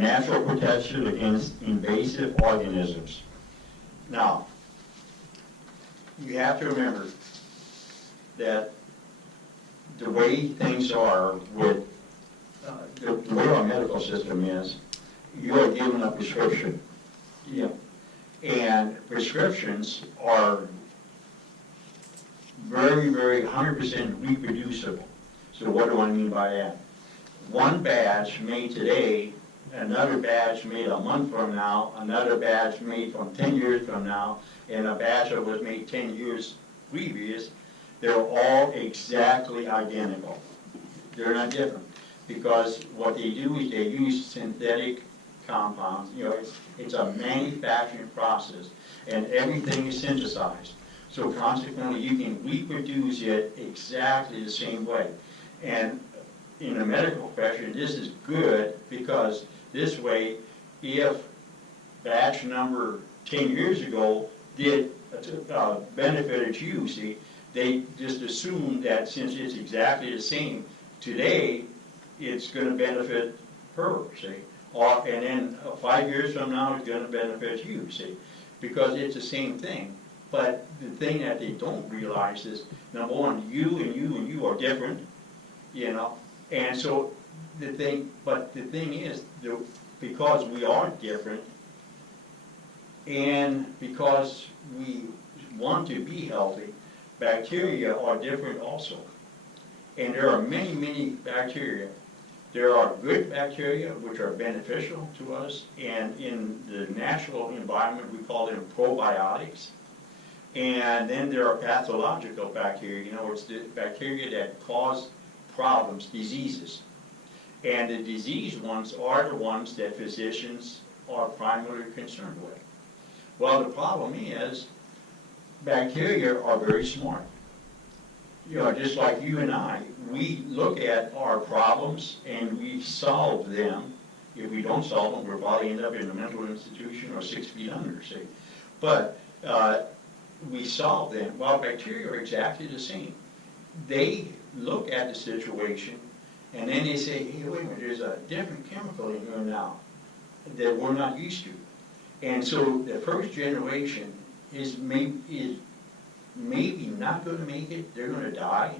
natural protection against invasive organisms. Now, you have to remember that the way things are with the way our medical system is, you are given a prescription. Yeah. And prescriptions are very, very 100% reproducible. So what do I mean by that? One batch made today, another batch made a month from now, another batch made from 10 years from now, and a batch that was made 10 years previous, they're all exactly identical. They're not different. Because what they do is they use synthetic compounds. You know, it's a manufacturing process, and everything is synthesized. So consequently, you can reproduce it exactly the same way. And in the medical profession, this is good because this way, if batch number 10 years ago did benefited you, see, they just assume that since it's exactly the same today, it's going to benefit her, see. And then 5 years from now, it's going to benefit you, see, because it's the same thing. But the thing that they don't realize is, number one, you and you and you are different, you know. And so the thing is, because we are different, and because we want to be healthy, bacteria are different also. And there are many, many bacteria. There are good bacteria, which are beneficial to us, and in the natural environment, we call them probiotics. And then there are pathological bacteria, you know, it's the bacteria that cause problems, diseases. And the diseased ones are the ones that physicians are primarily concerned with. Well, the problem is, bacteria are very smart. You know, just like you and I, we look at our problems and we solve them. If we don't solve them, we'll probably end up in a mental institution or 6 feet under, see. But we solve them. Well, bacteria are exactly the same. They look at the situation and then they say, hey, wait a minute, there's a different chemical in here now that we're not used to. And so the first generation is maybe not going to make it, they're going to die.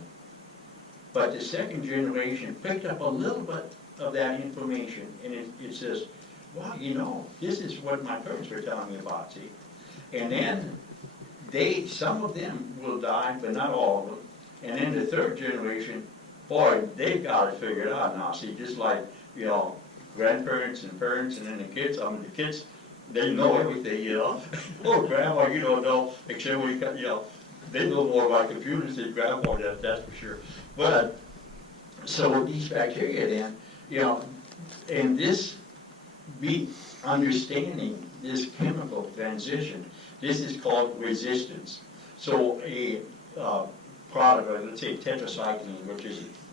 But the second generation picked up a little bit of that information, and it says, wow, you know, this is what my parents were telling me about, see. And then some of them will die, but not all of them. And then the third generation, boy, they've got it figured out now, see, just like, you know, grandparents and parents, and then the kids, the kids, they know everything, you know. Oh, grandma, you don't know, except when you know, they know more about computers than grandma, that's for sure. But, so these bacteria then, you know, and this understanding this chemical transition, this is called resistance. So a product, let's say tetracycline,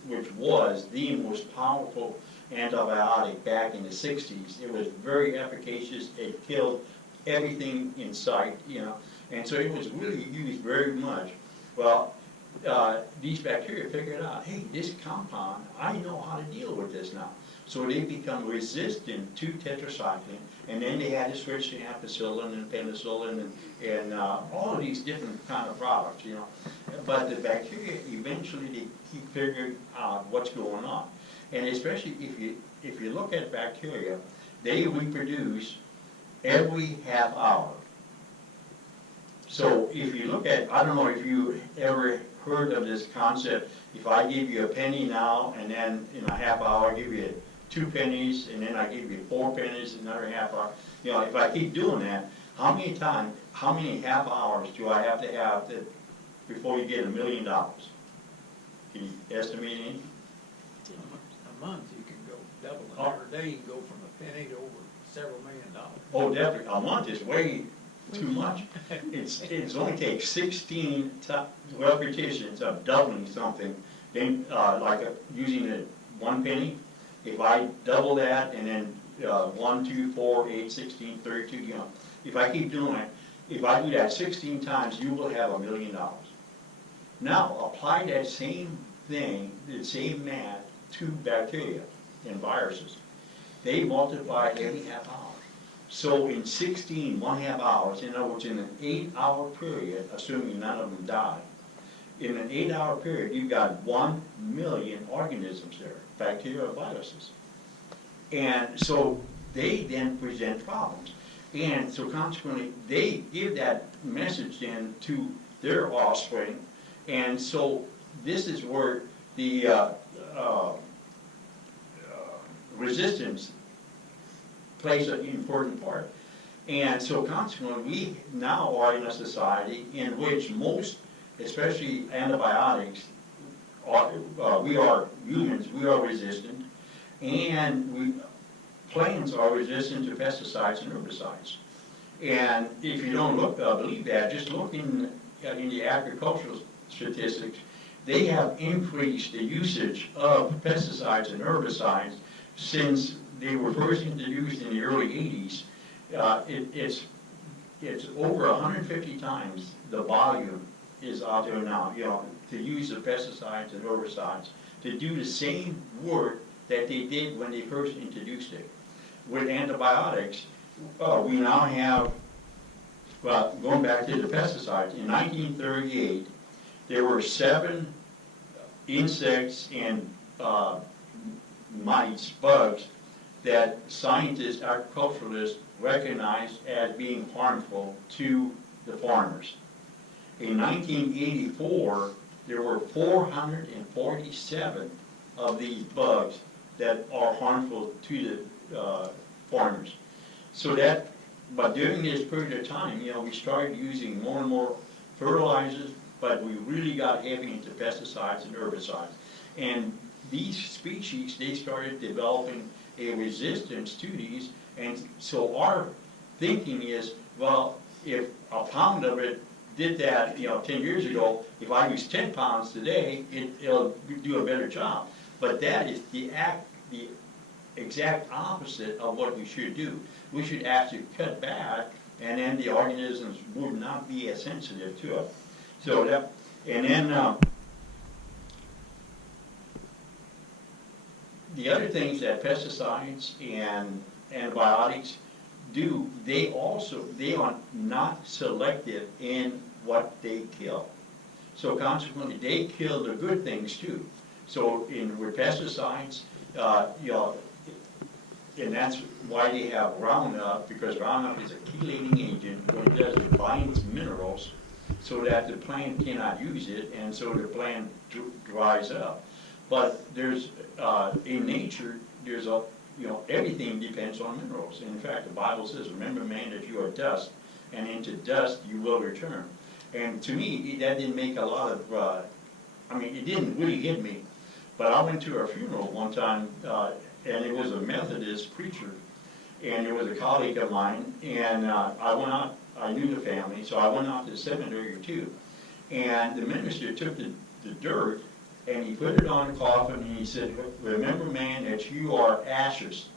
which was the most powerful antibiotic back in the 60s. It was very efficacious. It killed everything in sight, you know, and so it was really used very much. Well, these bacteria figured out, hey, this compound, I know how to deal with this now. So they become resistant to tetracycline, and then they had to switch to ampicillin and penicillin and all of these different kind of products, you know. But the bacteria, eventually, they keep figuring out what's going on. And especially if you look at bacteria, they reproduce every half hour. So if you look at, I don't know if you ever heard of this concept, if I give you a penny now and then in a half hour I give you 2 pennies and then I give you 4 pennies in another half hour, you know, if I keep doing that, how many half hours do I have to have before you get $1 million? Can you estimate any? A month you can go double, and every day you can go from a penny to over several $1 million. Oh, definitely. A month is way too much. It only takes 16 repetitions of doubling something. Then, using the 1 penny, if I double that and then 1, 2, 4, 8, 16, 32, you know, if I keep doing it, if I do that 16 times, you will have $1 million. Now, apply that same thing, the same math, to bacteria and viruses. they multiply every half hour. So in 16 1/2 hours, in other words, in an 8-hour period, assuming none of them die, in an 8-hour period, you've got 1 million organisms there, bacteria, viruses. And so they then present problems. And so consequently, they give that message then to their offspring. And so this is where the resistance plays an important part. And so consequently, we now are in a society in which most, especially antibiotics, we are humans, we are resistant, and plants are resistant to pesticides and herbicides. And if you don't believe that, just look in the agricultural statistics. They have increased the usage of pesticides and herbicides since they were first introduced in the early 80s. It's over 150 times the volume is out there now, to use the pesticides and herbicides to do the same work that they did when they first introduced it. With antibiotics, we now have, well, going back to the pesticides, in 1938, there were 7 insects and mites, bugs, that scientists, agriculturalists recognized as being harmful to the farmers. In 1984, there were 447 of these bugs that are harmful to the farmers. So that, but during this period of time, we started using more and more fertilizers, but we really got heavy into pesticides and herbicides. And these species, they started developing a resistance to these, and so our thinking is, well, if a pound of it did that, 10 years ago, if I use 10 pounds today, it'll do a better job. But that is the exact opposite of what we should do. We should actually cut back, and then the organisms would not be as sensitive to it. So that, and then the other things that pesticides and antibiotics do, they are not selective in what they kill. So consequently, they kill the good things too. So with pesticides, and that's why they have Roundup, because Roundup is a chelating agent. What it does, it binds minerals so that the plant cannot use it, and so the plant dries up. But there's, in nature, there's everything depends on minerals. And in fact, the Bible says, remember, man, that you are dust, and into dust you will return. And to me, that didn't make a lot of, it didn't really hit me. But I went to a funeral one time, and it was a Methodist preacher, and it was a colleague of mine, and I went out, I knew the family, so I went out to the cemetery too. And the minister took the dirt, and he put it on the coffin, and he said, remember, man, that you are ashes,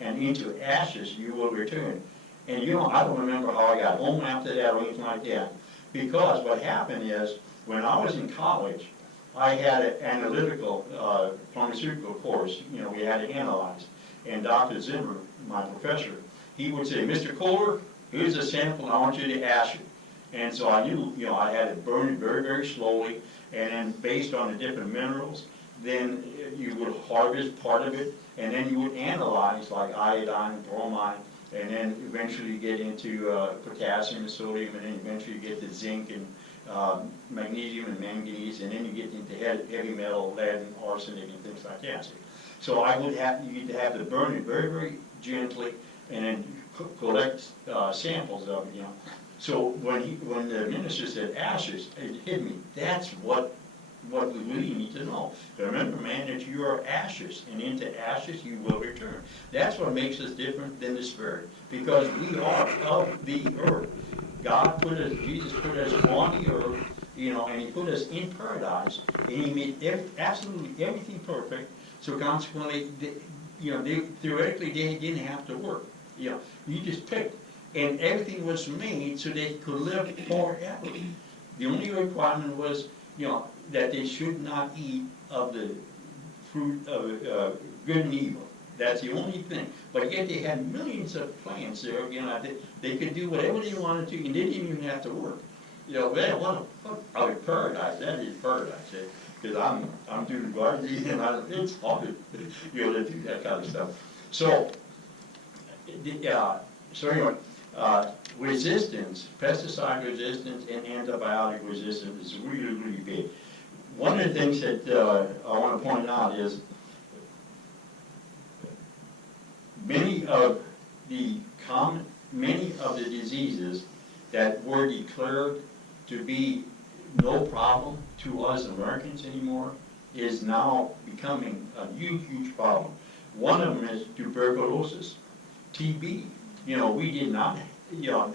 and into ashes you will return. And I don't remember how I got home after that or anything like that, because what happened is, when I was in college, I had an analytical pharmaceutical course, we had to analyze. And Dr. Zimmer, my professor, he would say, Mr. Kohler, here's a sample, I want you to ash it. And so I knew, I had to burn it very, very slowly, and then based on the different minerals, then you would harvest part of it, and then you would analyze like iodine, bromine, and then eventually get into potassium and sodium, and then eventually you get the zinc and magnesium and manganese, and then you get into heavy metal, lead and arsenic and things like that. So you'd have to burn it very, very gently, and then collect samples of it. So when the minister said ashes, it hit me. That's what we really need to know. Remember, man, that you are ashes, and into ashes you will return. That's what makes us different than the spirit, because we are of the earth. Jesus put us on the earth, and he put us in paradise, and he made absolutely everything perfect. So consequently, theoretically, they didn't have to work. You just picked, and everything was made so they could live forever. The only requirement was, that they should not eat of the fruit of good and evil. That's the only thing. But yet they had millions of plants there, you know, they could do whatever they wanted to, and they didn't even have to work. You know, man, what a paradise, that is paradise, because I'm doing gardening, and it's hard, you know, to do that kind of stuff. So, so anyway, resistance, pesticide resistance and antibiotic resistance is really, really big. One of the things that I want to point out is many of the diseases that were declared to be no problem to us Americans anymore is now becoming a huge, huge problem. One of them is tuberculosis, TB. You know, we did not, you know,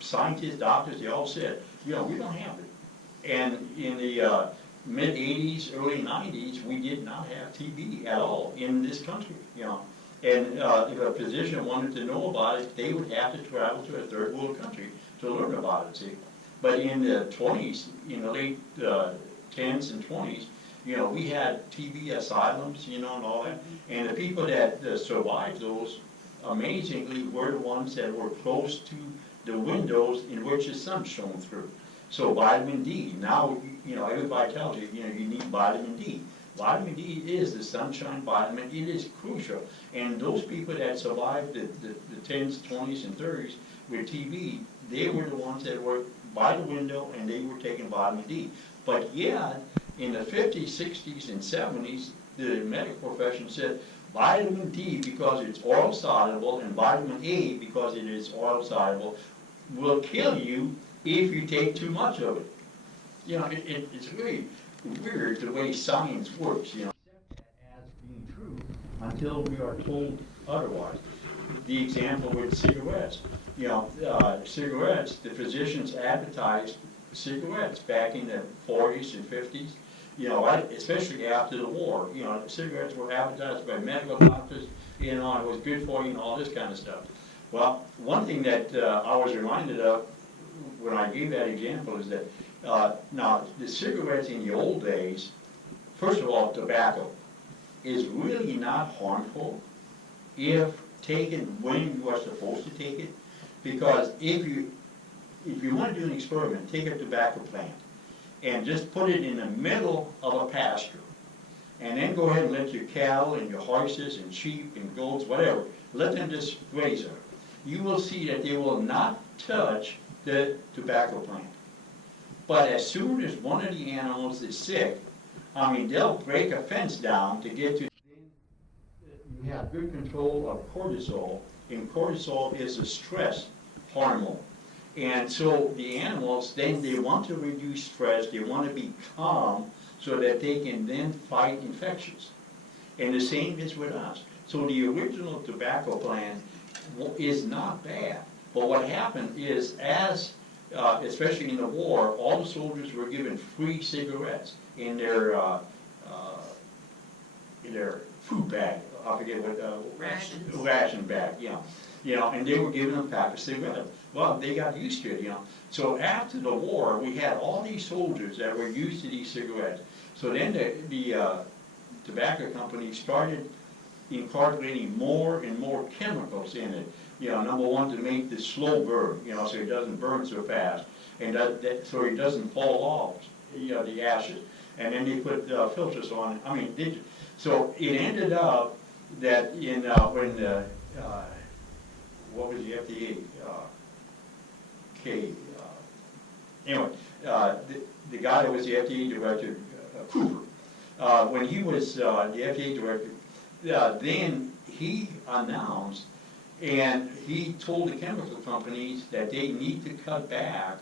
scientists, doctors, they all said, you know, we don't have it. And in the mid-'80s, early '90s, we did not have TB at all in this country, you know. And if a physician wanted to know about it, they would have to travel to a third world country to learn about it, see. But in the 20s, in the late 10s and 20s, you know, we had TB asylums, you know, and all that. And the people that survived those, amazingly, were the ones that were close to the windows in which the sun shone through. So vitamin D, now, you know, everybody tells you, you know, you need vitamin D. Vitamin D is the sunshine vitamin. It is crucial. And those people that survived the 10s, 20s, and 30s with TB, they were the ones that were by the window and they were taking vitamin D. But yet, in the 50s, 60s, and 70s, the medical profession said vitamin D, because it's oil soluble, and vitamin A, because it is oil soluble, will kill you if you take too much of it. You know, it's really weird the way science works, you know. Accept that as being true until we are told otherwise. The example with cigarettes. You know, cigarettes, the physicians advertised cigarettes back in the 40s and 50s, you know, especially after the war. You know, cigarettes were advertised by medical doctors, you know, it was good for you and all this kind of stuff. Well, one thing that I was reminded of when I gave that example is that now, the cigarettes in the old days, first of all, tobacco is really not harmful if taken when you are supposed to take it, because if you want to do an experiment, take a tobacco plant and just put it in the middle of a pasture, and then go ahead and let your cattle and your horses and sheep and goats, whatever, let them just graze there. You will see that they will not touch the tobacco plant. But as soon as one of the animals is sick, I mean, they'll break a fence down to get to. You have good control of cortisol, and cortisol is a stress hormone. And so the animals, then they want to reduce stress, they want to be calm so that they can then fight infections. And the same is with us. So the original tobacco plant is not bad. But what happened is, as especially in the war, all the soldiers were given free cigarettes in their food bag. I forget what ration bag, yeah. You know, and they were giving them a pack of cigarettes. Well, they got used to it, you know. So after the war, we had all these soldiers that were used to these cigarettes. So then the tobacco company started incorporating more and more chemicals in it. You know, number one, to make the slow burn, you know, so it doesn't burn so fast, and so it doesn't fall off, you know, the ashes. And then they put filters on it. I mean, so it ended up that in when what was the FDA? Anyway, the guy that was the FDA director, Cooper, when he was the FDA director, then he announced. And he told the chemical companies that they need to cut back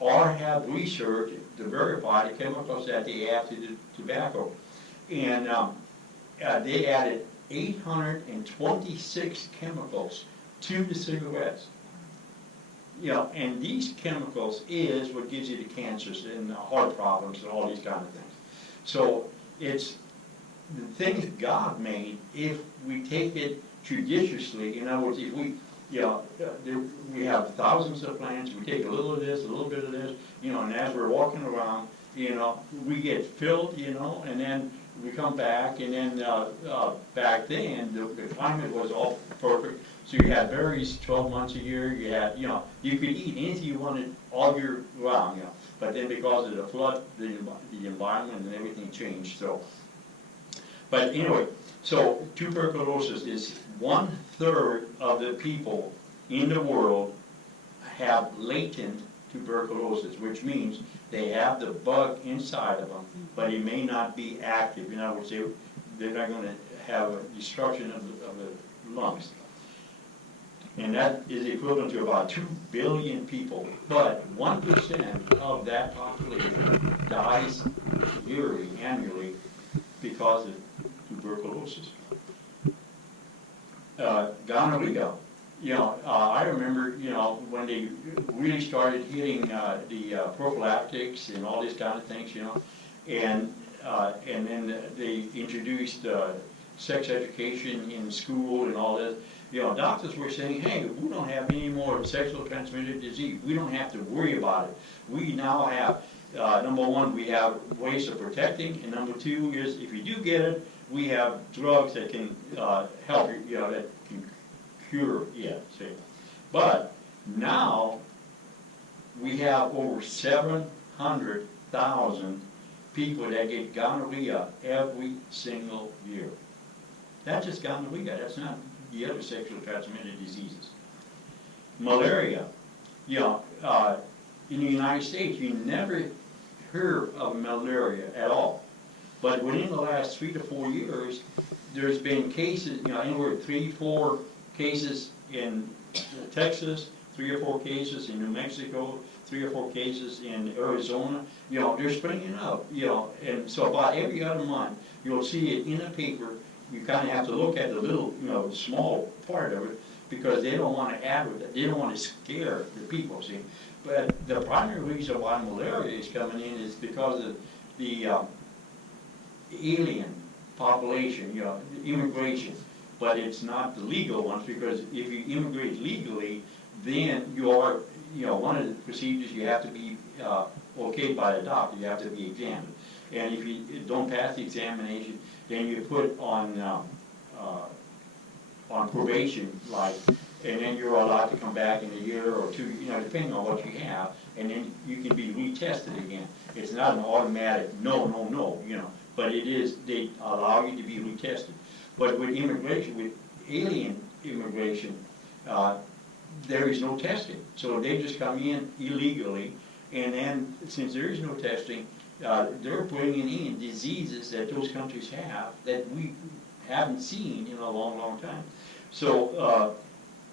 or have research to verify the chemicals that they add to the tobacco. And they added 826 chemicals to the cigarettes. You know, and these chemicals is what gives you the cancers and the heart problems and all these kind of things. So it's the things God made if we take it judiciously. In other words, if we, you know, we have thousands of plants, we take a little of this, a little bit of this, you know, and as we're walking around, you know, we get filled, you know, and then we come back, and then back then, the climate was all perfect. So you had berries 12 months a year. You had, you could eat anything you wanted all year round, But then because of the flood, the environment and everything changed. So, but anyway, so tuberculosis is 1/3 of the people in the world have latent tuberculosis, which means they have the bug inside of them, but it may not be active. In other words, they're not going to have a destruction of the lungs. And that is equivalent to about 2 billion people. But 1% of that population dies annually because of tuberculosis. Gonorrhea. I remember, when they really started hitting the prophylactics and all these kind of things, and then they introduced sex education in school and all this. Doctors were saying, hey, we don't have any more sexually transmitted disease. We don't have to worry about it. We now have, number one, we have ways of protecting, and number two is if you do get it, we have drugs that can help you, that can cure it. See. But now we have over 700,000 people that get gonorrhea every single year. That's just gonorrhea. That's not the other sexually transmitted diseases. Malaria. In the United States, you never hear of malaria at all. But within the last 3 to 4 years, there's been cases, anywhere 3, 4 cases in Texas, 3 or 4 cases in New Mexico, 3 or 4 cases in Arizona. They're springing up, and so about every other month, you'll see it in a paper. You kind of have to look at the little, small part of it, because they don't want to advertise, they don't want to scare the people, see. But the primary reason why malaria is coming in is because of the alien population, immigration. But it's not the legal ones, because if you immigrate legally, then you are, one of the procedures, you have to be okayed by the doctor, you have to be examined. And if you don't pass the examination, then you're put on probation, and then you're allowed to come back in a year or 2, depending on what you have, and then you can be retested again. It's not an automatic no, but it is, they allow you to be retested. But with immigration, with alien immigration, there is no testing. So they just come in illegally, and then since there is no testing, they're bringing in diseases that those countries have that we haven't seen in a long, long time. So,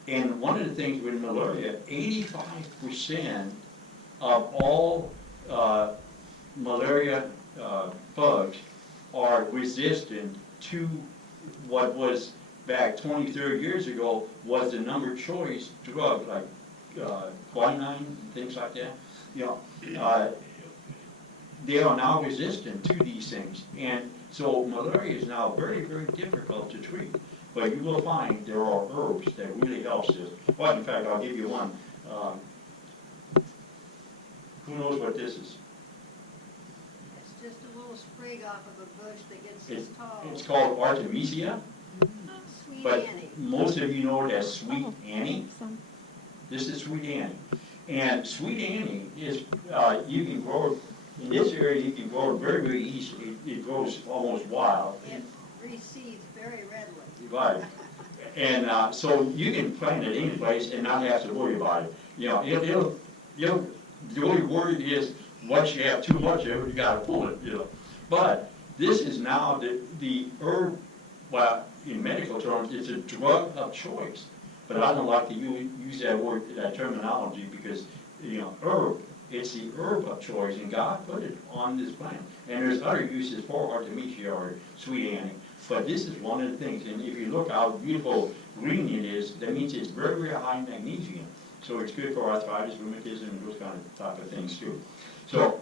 and one of the things with malaria, 85% of all malaria bugs are resistant to what was back 20, 30 years ago was the number choice drug, like quinine, things like that. They are now resistant to these things. And so malaria is now very, very difficult to treat. But you will find there are herbs that really helps this. Well, in fact, I'll give you one. Who knows what this is? It's just a little sprig off of a bush that gets this tall. It's called Artemisia. Sweet But Annie. most of you know it as Sweet Annie. This is Sweet Annie. And Sweet Annie is, you can grow it, in this area you can grow it very, very easily. It grows almost wild. It reseeds very readily. Right. And so you can plant it any place and not have to worry about it. The only worry is once you have too much of it, you got to pull it. But this is now the herb. Well, in medical terms, it's a drug of choice. But I don't like to use that word, that terminology, because herb. It's the herb of choice, and God put it on this plant. And there's other uses for Artemisia or Sweet Annie. But this is one of the things, and if you look how beautiful green it is, that means it's very, very high in magnesium. So it's good for arthritis, rheumatism, and those kind of type of things too. So,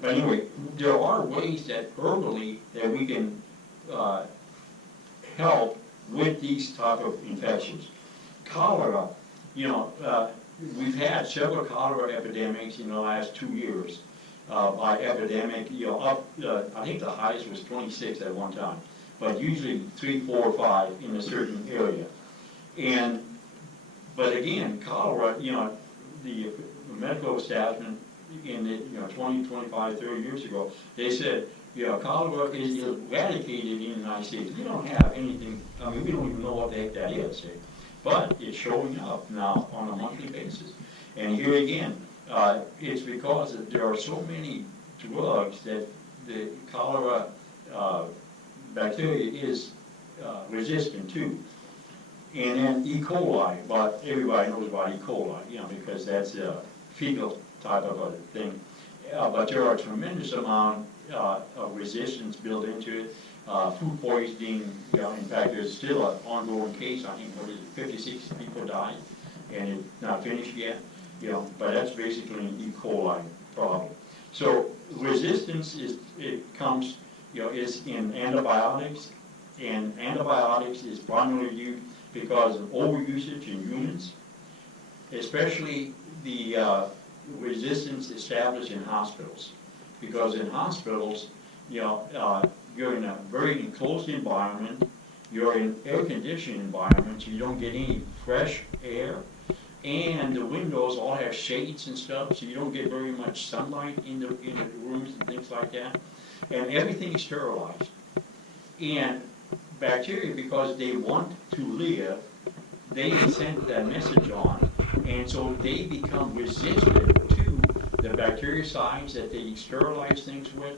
but anyway, there are ways that herbally that we can help with these type of infections. Cholera, we've had several cholera epidemics in the last 2 years. by epidemic, I think the highest was 26 at one time, but usually 3, 4, or 5 in a certain area. But again, cholera, the medical establishment in the, 20, 25, 30 years ago, they said, cholera is eradicated in the United States. We don't have anything, we don't even know what the heck that is, see? But it's showing up now on a monthly basis. And here again, it's because there are so many drugs that the cholera bacteria is resistant to. And then E. coli, but everybody knows about E. coli, because that's a fecal type of a thing. But there are a tremendous amount of resistance built into it. Food poisoning, in fact, there's still an ongoing case. I think, 56 people died, and it's not finished yet. But that's basically an E. coli problem. So resistance is in antibiotics, and antibiotics is primarily used because of overusage in humans, especially the resistance established in hospitals. Because in hospitals, you're in a very enclosed environment, you're in air-conditioned environments, you don't get any fresh air, and the windows all have shades and stuff, so you don't get very much sunlight in the rooms and things like that. And everything is sterilized. And bacteria, because they want to live, they send that message on, and so they become resistant to the bactericides that they sterilize things with.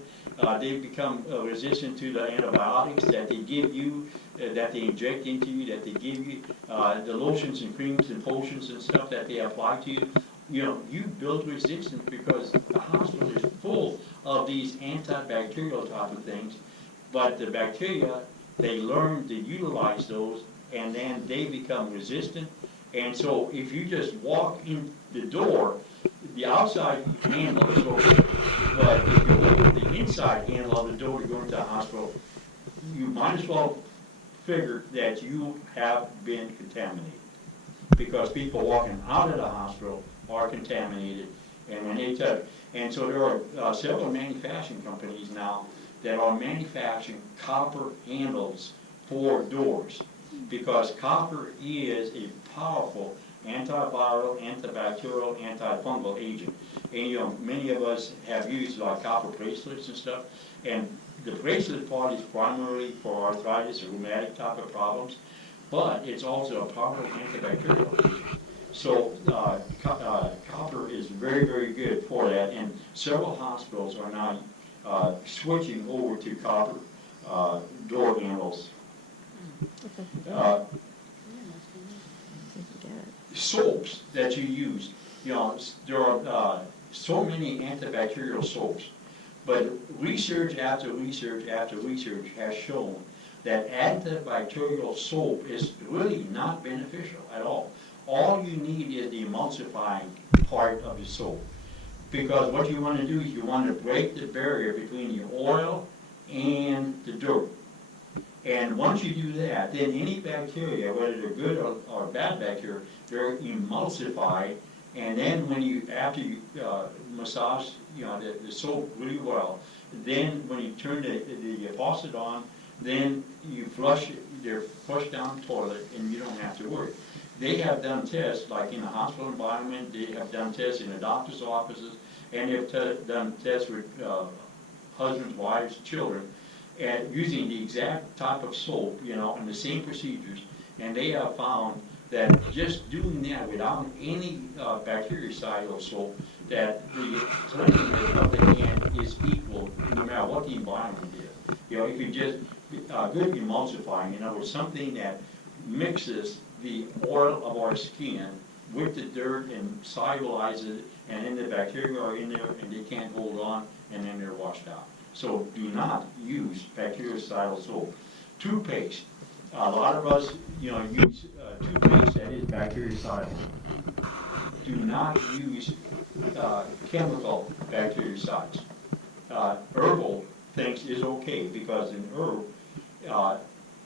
They become resistant to the antibiotics that they give you, that they inject into you, that they give you, the lotions and creams and potions and stuff that they apply to you. You build resistance because the hospital is full of these antibacterial type of things, but the bacteria, they learn to utilize those, and then they become resistant. And so if you just walk in the door, the outside handle is okay, but if you open the inside handle of the door to go into the hospital, you might as well figure that you have been contaminated, because people walking out of the hospital are contaminated, and when they touch. And so there are several manufacturing companies now that are manufacturing copper handles for doors, because copper is a powerful antiviral, antibacterial, antifungal agent. And many of us have used like copper bracelets and stuff, and the bracelet part is primarily for arthritis or rheumatic type of problems, but it's also a powerful antibacterial agent. So copper is very, very good for that, and several hospitals are now switching over to copper door handles. Soaps that you use, there are so many antibacterial soaps, but research after research after research has shown that antibacterial soap is really not beneficial at all. All you need is the emulsifying part of the soap, because what you want to do is you want to break the barrier between the oil and the dirt. And once you do that, then any bacteria, whether they're good or bad bacteria, they're emulsified. And then after you massage the soap really well, then when you turn the faucet on, then you flush it, they're flushed down the toilet, and you don't have to worry. They have done tests, like in the hospital environment, they have done tests in the doctor's offices, and they've done tests with husbands, wives, children, and using the exact type of soap, and the same procedures, and they have found that just doing that without any bactericidal soap, that the cleanliness of the hand is equal no matter what the environment is. If you just good emulsifying, in other words, something that mixes the oil of our skin with the dirt and solubilizes it, and then the bacteria are in there and they can't hold on, and then they're washed out. So do not use bactericidal soap. Toothpaste. A lot of us, use toothpaste that is bactericidal. Do not use chemical bactericides. Herbal things is okay, because in herb,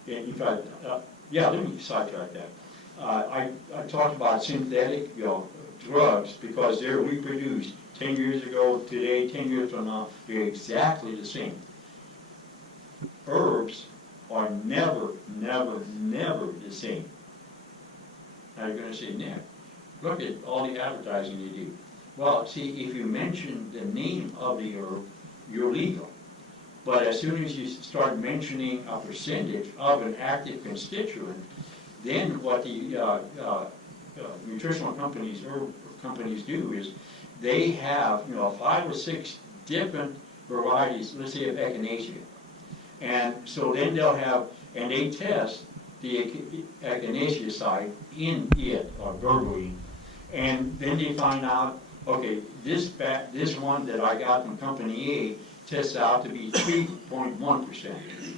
in fact, let me sidetrack that. I talked about synthetic, drugs because they're reproduced 10 years ago, today, 10 years from now, they're exactly the same. Herbs are never, never, never the same. Now you're going to say, Nick, look at all the advertising you do. Well, see, if you mention the name of the herb, you're legal. But as soon as you start mentioning a percentage of an active constituent, then what the nutritional companies, herb companies do is they have, 5 or 6 different varieties, let's say of echinacea. And so then they'll have, and they test the echinacea site in it, or berberine, and then they find out, okay, this one that I got from company A tests out to be 3.1%.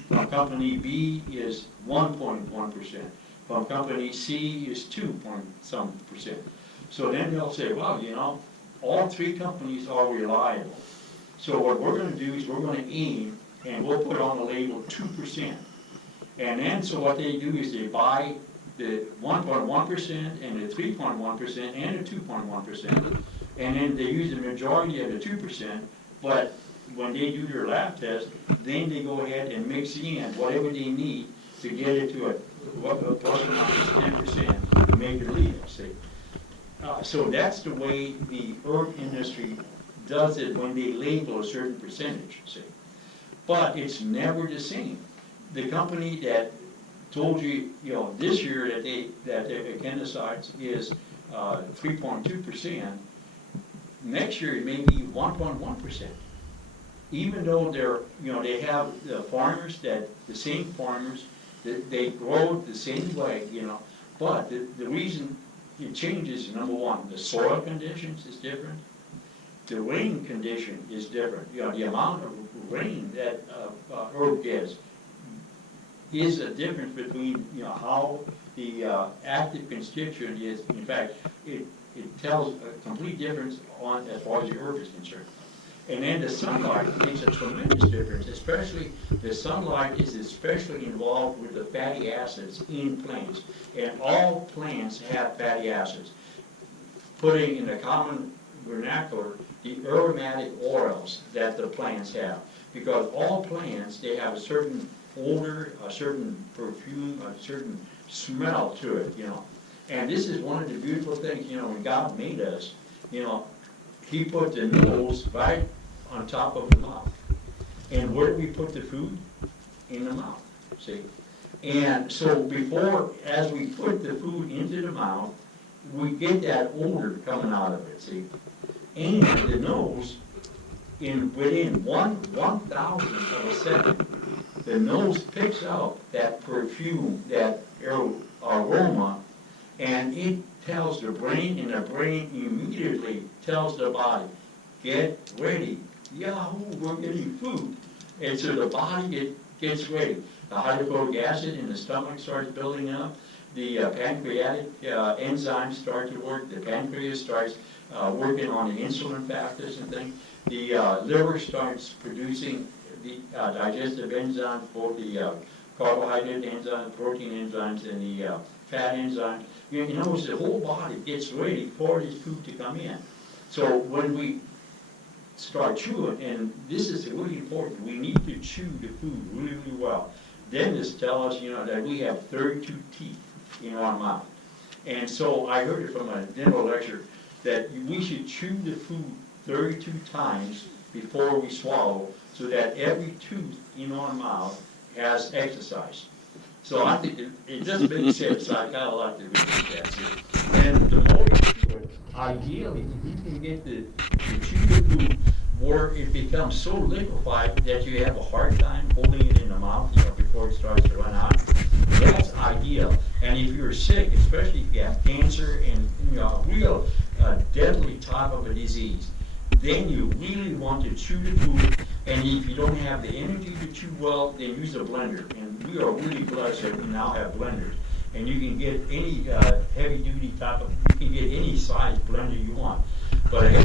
From company B is 1.1%. From company C is 2.some%. So then they'll say, well, all 3 companies are reliable. So what we're going to do is we're going to aim, and we'll put on the label 2%. And then, so what they do is they buy the 1.1% and the 3.1% and the 2.1%, and then they use the majority of the 2%, but when they do their lab test, then they go ahead and mix in whatever they need to get it to a plus or minus 10% to make it legal, see? So that's the way the herb industry does it when they label a certain percentage, see? But it's never the same. The company that told you, this year that their echinacea is 3.2%, next year it may be 1.1%. Even though they have the farmers the same farmers, they grow the same way, but the reason it changes is, number one, the soil conditions is different, the rain condition is different. The amount of rain that herb gets is a difference between how the active constituent is. In fact, it tells a complete difference as far as the herb is concerned. And then the sunlight makes a tremendous difference, especially the sunlight is especially involved with the fatty acids in plants. And all plants have fatty acids. Putting in a common vernacular, the aromatic oils that the plants have. Because all plants, they have a certain odor, a certain perfume, a certain smell to it, And this is one of the beautiful things, when God made us, He put the nose right on top of the mouth. And where do we put the food? In the mouth, see? And so as we put the food into the mouth, we get that odor coming out of it, see? And the nose, within 1/1000th of a second, the nose picks up that perfume, that aroma, and it tells the brain, and the brain immediately tells the body, get ready. Yahoo, we're getting food. And so the body gets ready. The hydrochloric acid in the stomach starts building up. The pancreatic enzymes start to work. The pancreas starts working on the insulin factors and things. The liver starts producing the digestive enzymes, both the carbohydrate enzymes, protein enzymes, and the fat enzymes. The whole body gets ready for this food to come in. So when we start chewing, and this is really important, we need to chew the food really, really well. Dentists tell us, that we have 32 teeth in our mouth. And so I heard it from a dental lecture that we should chew the food 32 times before we swallow, so that every tooth in our mouth has exercise. So I think it just makes sense. I kind of like to read that too. And the more you chew it, ideally, if you can get to chew the food where it becomes so liquefied that you have a hard time holding it in the mouth, before it starts to run out, that's ideal. And if you're sick, especially if you have cancer and a real deadly type of a disease, then you really want to chew the food. And if you don't have the energy to chew well, then use a blender. And we are really blessed that we now have blenders. And you can get any heavy-duty you can get any size blender you want. But